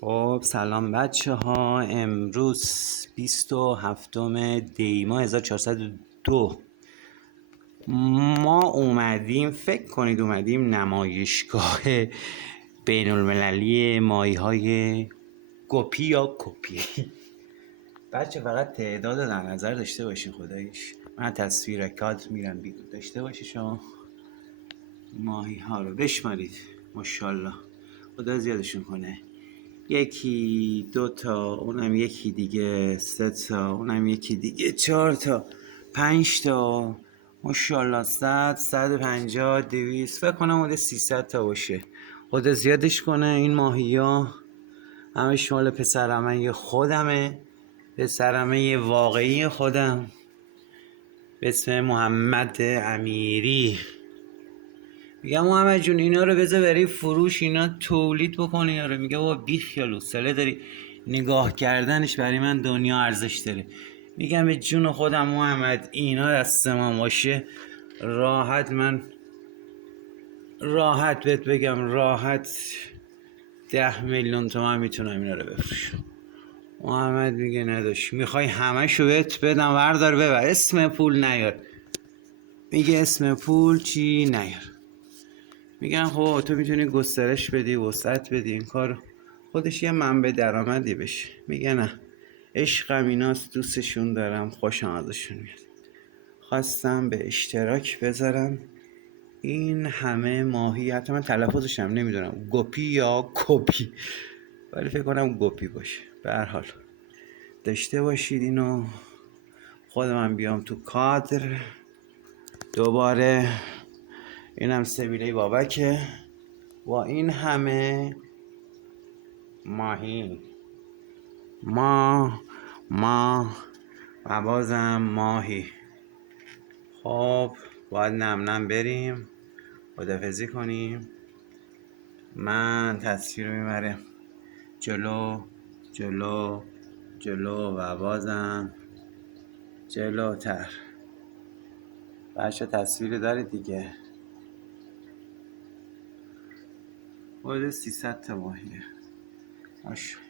خب سلام بچه ها. امروز 27 دی ماه 1402 ما اومدیم، فکر کنید اومدیم نمایشگاه بین المللی ماهی های گپی یا کپی. بچه فقط تعداد در نظر داشته باشین خدایش. من تصویر کادر میرم بیرون، داشته باشی شما ماهی ها رو بشمارید. ماشاءالله خدا زیادشون کنه. یکی، دوتا، اونم یکی دیگه، سه تا، اونم یکی دیگه، 4 تا، 5 تا، ماشاءالله. 150، 200، فکر کنم حدود 300 تا باشه. خدا زیادش کنه. این ماهی ها همش مال پسرعمه خودمه، پسرعمه واقعی خودم به اسم محمد امیری. میگم محمد جون اینا رو بذار برای فروش، اینا تولید بکنه. اینا رو میگه بابا بیخیال، حوصله داری نگاه کردنش برای من دنیا ارزش داره. میگم به جون خودم محمد اینا دست من باشه راحت بهت بگم راحت 10 میلیون تومن میتونم اینا رو بفروشم. محمد میگه نداشت، میخوای همشو بهت بدم وردار ببر، اسم پول نیار. میگه اسم پول چی نیار. میگن خب تو میتونی گسترش بدی، وسعت بدی این کار، خودش یه منبع درآمدی بشه. میگه نه، عشقم ایناست، دوستشون دارم، خوشم ازشون میاد، خواستم به اشتراک بذارم این همه ماهی. حتی من تلفظش هم نمیدونم گپی یا کپی، ولی فکر کنم گپی باشه. به هر حال داشته باشید اینو. خودم بیام تو کادر دوباره. اینم سبیله بابکه با این همه ماهی، ما و بازم ماهی. خب باید نم نم بریم خداحافظی کنیم. من تصویر رو میبرم جلو جلو جلو و بازم جلوتر. بچه تصویر دارید دیگه. حدود 300 تا ماهیه. ماشاءالله.